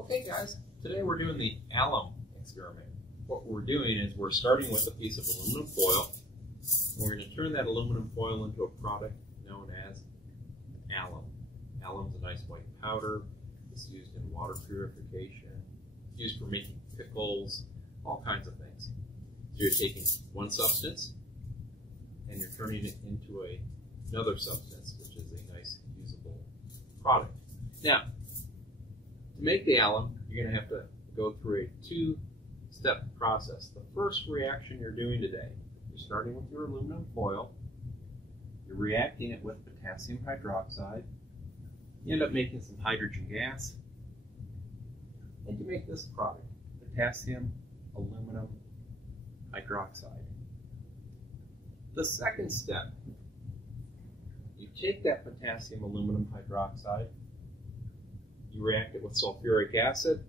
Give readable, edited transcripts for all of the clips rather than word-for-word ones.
Okay guys, today we're doing the alum experiment. What we're doing is we're starting with a piece of aluminum foil. We're going to turn that aluminum foil into a product known as alum. Alum's a nice white powder. It's used in water purification. It's used for making pickles, all kinds of things. So you're taking one substance and you're turning it into another substance, which is a nice usable product. Now, to make the alum, you're going to have to go through a two-step process. The first reaction you're doing today, you're starting with your aluminum foil, you're reacting it with potassium hydroxide, you end up making some hydrogen gas, and you make this product, potassium aluminum hydroxide. The second step, you take that potassium aluminum hydroxide, you react it with sulfuric acid,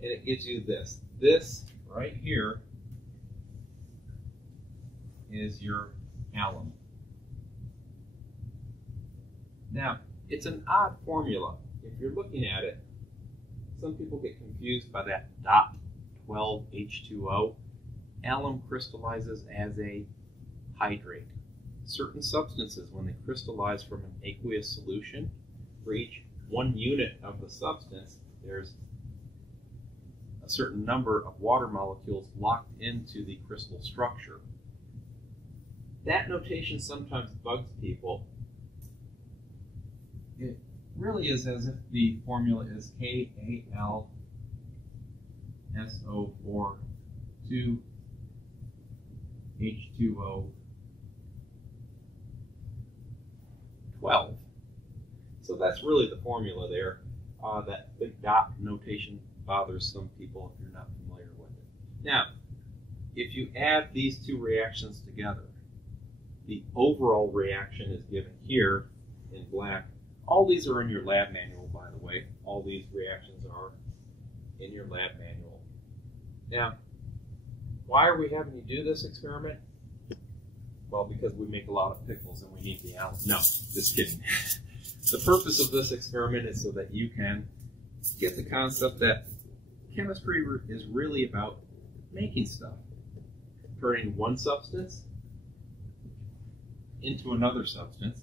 and it gives you this. This right here is your alum. Now, it's an odd formula. If you're looking at it, some people get confused by that .12H2O. Alum crystallizes as a hydrate. Certain substances, when they crystallize from an aqueous solution, for each 1 unit of the substance, there's a certain number of water molecules locked into the crystal structure. That notation sometimes bugs people. It really is as if the formula is KAlSO4 2H2O 12. So that's really the formula there. That big dot notation bothers some people if you're not familiar with it. Now, if you add these two reactions together, the overall reaction is given here in black. All these are in your lab manual, by the way. All these reactions are in your lab manual. Now, why are we having you do this experiment? Well, because we make a lot of pickles and we need the alum. No, just kidding. The purpose of this experiment is so that you can get the concept that chemistry is really about making stuff. Turning one substance into another substance.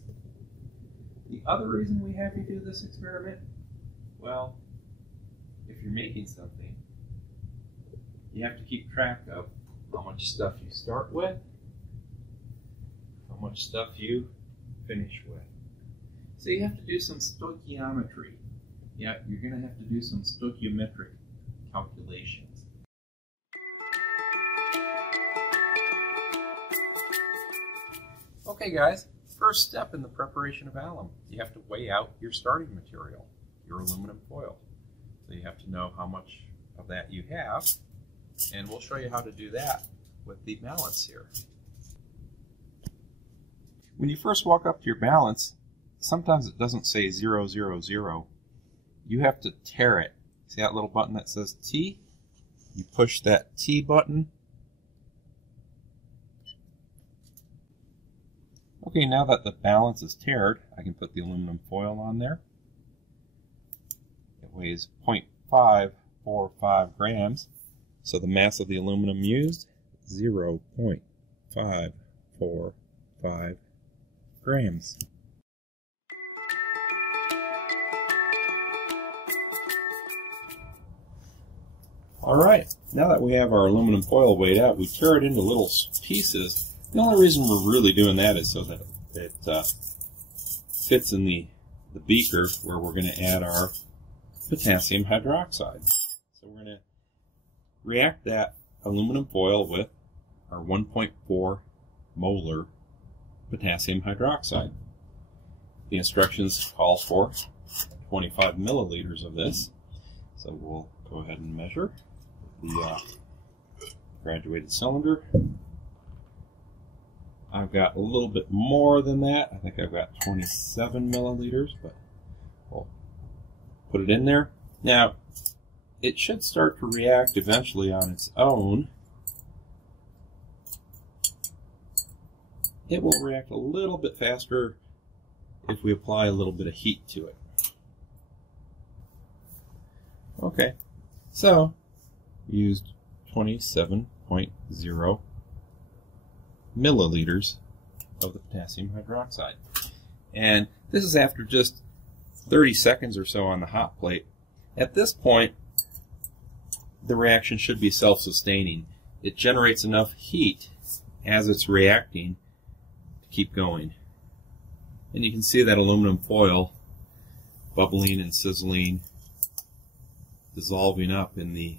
The other reason we have you do this experiment, well, if you're making something, you have to keep track of how much stuff you start with, how much stuff you finish with. So you have to do some stoichiometry. Yeah, you're going to have to do some stoichiometric calculations. Okay guys, first step in the preparation of alum, you have to weigh out your starting material, your aluminum foil. So you have to know how much of that you have, and we'll show you how to do that with the balance here. When you first walk up to your balance, sometimes it doesn't say 000. You have to tear it. See that little button that says T? You push that T button. Okay, now that the balance is teared, I can put the aluminum foil on there. It weighs 0.545 grams. So the mass of the aluminum used, 0.545 grams. Alright, now that we have our aluminum foil weighed out, we tear it into little pieces. The only reason we're really doing that is so that it fits in the beaker where we're going to add our potassium hydroxide. So we're going to react that aluminum foil with our 1.4 molar potassium hydroxide. The instructions call for 25 milliliters of this. So we'll go ahead and measure the graduated cylinder. I've got a little bit more than that. I think I've got 27 milliliters, but we'll put it in there. Now, it should start to react eventually on its own. It will react a little bit faster if we apply a little bit of heat to it. Okay, so we used 27.0 milliliters of the potassium hydroxide. And this is after just 30 seconds or so on the hot plate. At this point, the reaction should be self-sustaining. It generates enough heat as it's reacting to keep going. And you can see that aluminum foil bubbling and sizzling, dissolving up in the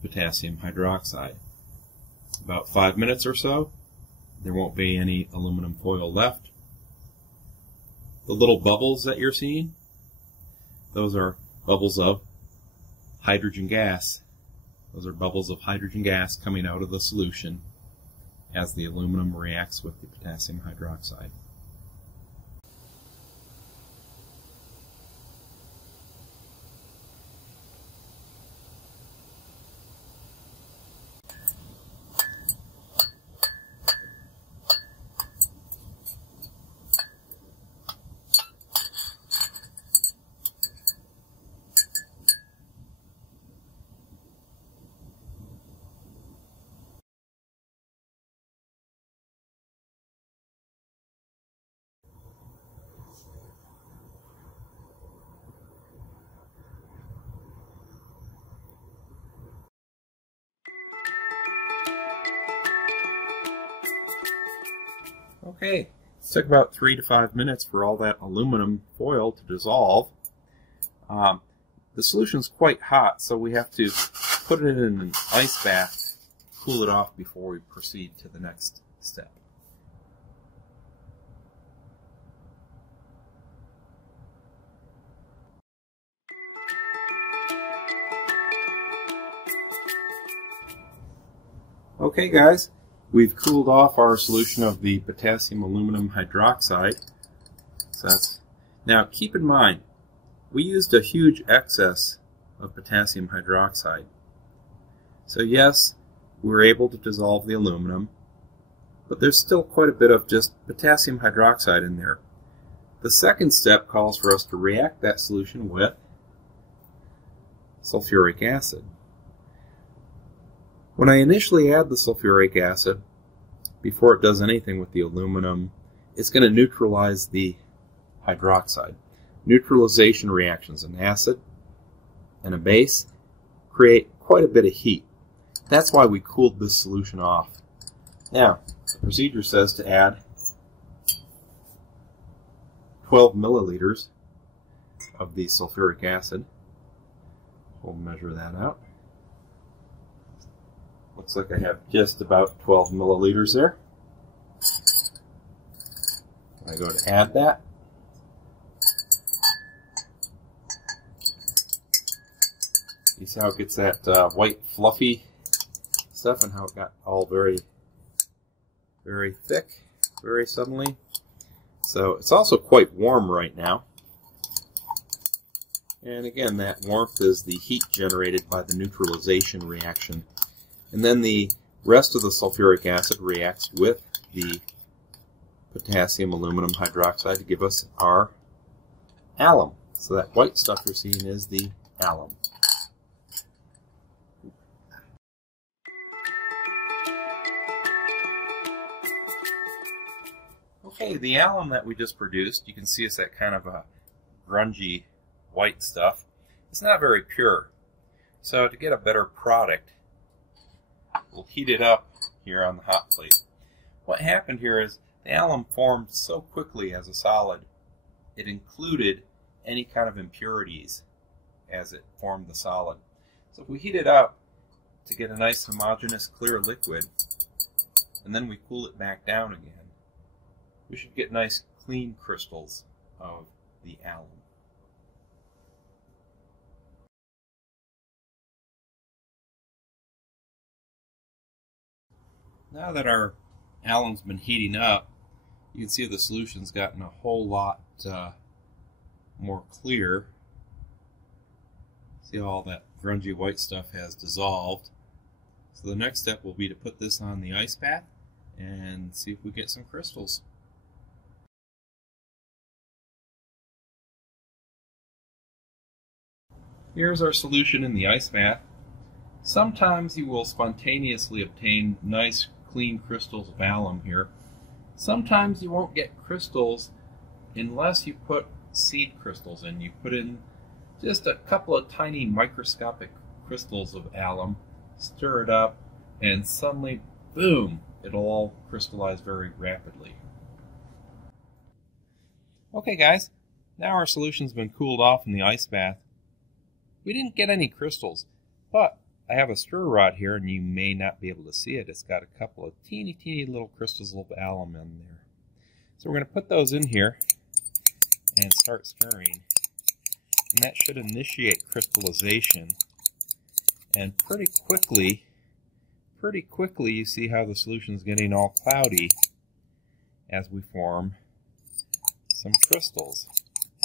potassium hydroxide. About 5 minutes or so, there won't be any aluminum foil left. The little bubbles that you're seeing, those are bubbles of hydrogen gas. Those are bubbles of hydrogen gas coming out of the solution as the aluminum reacts with the potassium hydroxide. Okay, it took about 3 to 5 minutes for all that aluminum foil to dissolve. The solution's quite hot, so we have to put it in an ice bath, cool it off before we proceed to the next step. Okay guys, we've cooled off our solution of the potassium aluminum hydroxide. Now keep in mind, we used a huge excess of potassium hydroxide. So yes, we were able to dissolve the aluminum, but there's still quite a bit of just potassium hydroxide in there. The second step calls for us to react that solution with sulfuric acid. When I initially add the sulfuric acid, before it does anything with the aluminum, it's going to neutralize the hydroxide. Neutralization reactions, an acid and a base, create quite a bit of heat. That's why we cooled this solution off. Now, the procedure says to add 12 milliliters of the sulfuric acid. We'll measure that out. Looks like I have just about 12 milliliters there. I go to add that. You see how it gets that white fluffy stuff and how it got all very, very thick very suddenly. So it's also quite warm right now. And again, that warmth is the heat generated by the neutralization reaction. And then the rest of the sulfuric acid reacts with the potassium aluminum hydroxide to give us our alum. So that white stuff you're seeing is the alum. Okay, the alum that we just produced, you can see it's that kind of a grungy white stuff. It's not very pure. So to get a better product, we'll heat it up here on the hot plate. What happened here is the alum formed so quickly as a solid, it included any kind of impurities as it formed the solid. So if we heat it up to get a nice homogeneous clear liquid, and then we cool it back down again, we should get nice clean crystals of the alum. Now that our alum's been heating up, you can see the solution's gotten a whole lot more clear. See how all that grungy white stuff has dissolved. So the next step will be to put this on the ice bath and see if we get some crystals. Here's our solution in the ice bath. Sometimes you will spontaneously obtain nice clean crystals of alum here. Sometimes you won't get crystals unless you put seed crystals in. You put in just a couple of tiny microscopic crystals of alum, stir it up, and suddenly, boom, it'll all crystallize very rapidly. Okay guys, now our solution's been cooled off in the ice bath. We didn't get any crystals, but I have a stir rod here and you may not be able to see it. It's got a couple of teeny little crystals of alum in there. So we're going to put those in here and start stirring. And that should initiate crystallization. And pretty quickly you see how the solution is getting all cloudy as we form some crystals.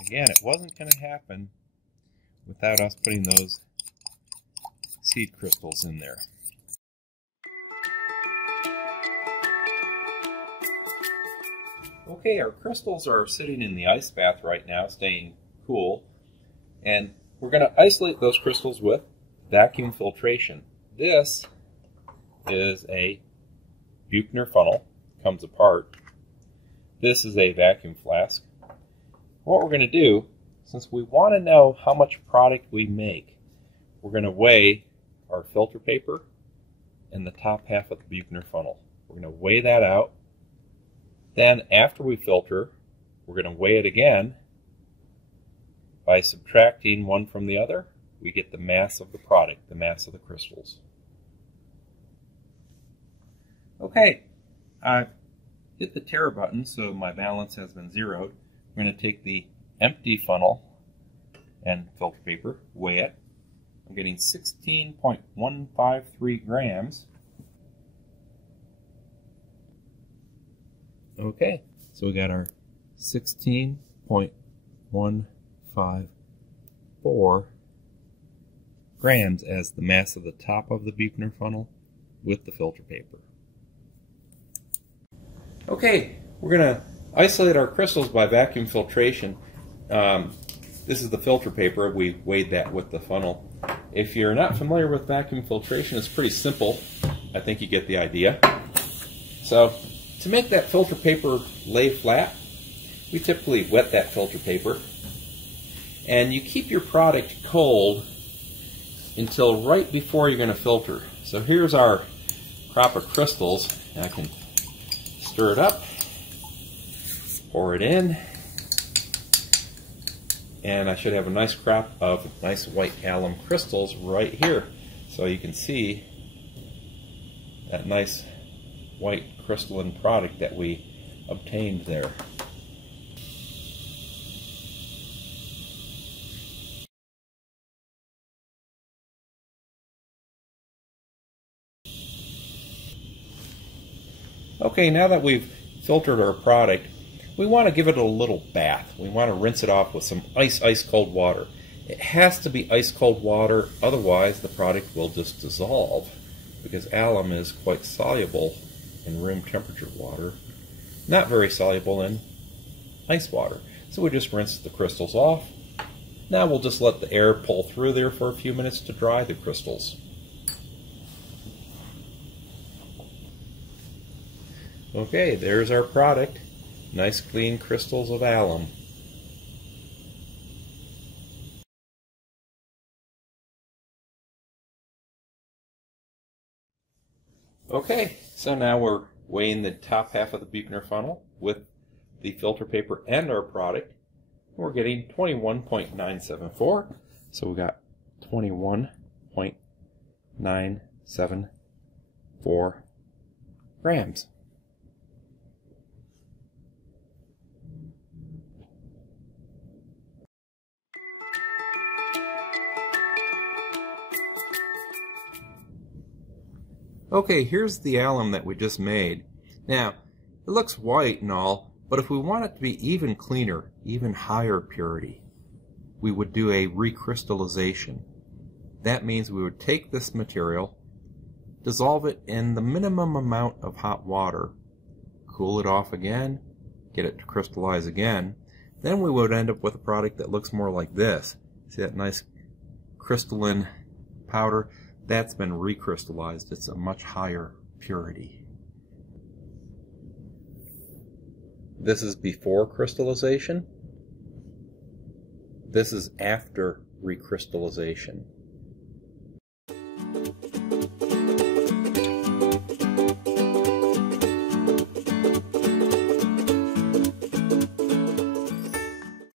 Again, it wasn't going to happen without us putting those seed crystals in there. Okay, our crystals are sitting in the ice bath right now, staying cool, and we're going to isolate those crystals with vacuum filtration. This is a Buchner funnel, comes apart. This is a vacuum flask. What we're going to do, since we want to know how much product we make, we're going to weigh our filter paper and the top half of the Buchner funnel. We're going to weigh that out. Then after we filter, we're going to weigh it again. By subtracting one from the other, we get the mass of the product, the mass of the crystals. Okay, I've hit the tare button, so my balance has been zeroed. I'm going to take the empty funnel and filter paper, weigh it. I'm getting 16.153 grams. Okay, so we got our 16.154 grams as the mass of the top of the Buchner funnel with the filter paper. Okay, we're going to isolate our crystals by vacuum filtration. This is the filter paper. We weighed that with the funnel. If you're not familiar with vacuum filtration, it's pretty simple. I think you get the idea. So, to make that filter paper lay flat, we typically wet that filter paper. And you keep your product cold until right before you're going to filter. So here's our crop of crystals. I can stir it up, pour it in, and I should have a nice crop of nice white alum crystals right here. So you can see that nice white crystalline product that we obtained there. Okay, now that we've filtered our product, we want to give it a little bath. We want to rinse it off with some ice cold water. It has to be ice cold water, otherwise the product will just dissolve, because alum is quite soluble in room temperature water, not very soluble in ice water. So we just rinse the crystals off. Now we'll just let the air pull through there for a few minutes to dry the crystals. Okay, there's our product. Nice clean crystals of alum. Okay, so now we're weighing the top half of the Buchner funnel with the filter paper and our product. We're getting 21.974. So we got 21.974 grams. Okay, here's the alum that we just made. Now, it looks white and all, but if we want it to be even cleaner, even higher purity, we would do a recrystallization. That means we would take this material, dissolve it in the minimum amount of hot water, cool it off again, get it to crystallize again, then we would end up with a product that looks more like this. See that nice crystalline powder. That's been recrystallized. It's a much higher purity. This is before crystallization. This is after recrystallization.